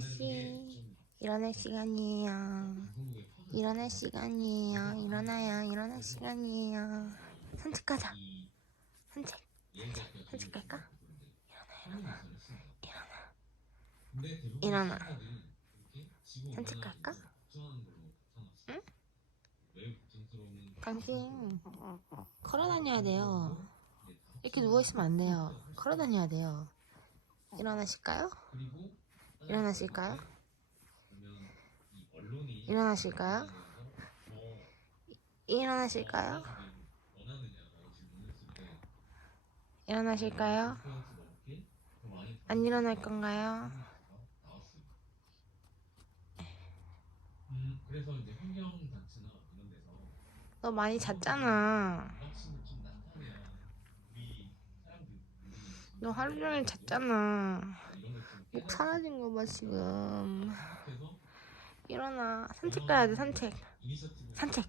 아가씨. 일어날 시간이에요. 일어날 시간이에요. 일어나요. 일어날 시간이에요. 산책 가자. 산책. 산책 갈까? 일어나 일어나. 일어나. 산책 갈까? 응? 당신 걸어 다녀야 돼요. 이렇게 누워 있으면 안 돼요. 걸어 다녀야 돼요. 일어나실까요? 일어나실까요? 일어나실까요? 일어나실까요? 일어나실까요? 안 일어날 건가요? 너 많이 잤잖아. 너 하루 종일 잤잖아. 목 사라진 거 봐, 지금. 일어나. 산책 가야 돼, 산책. 산책.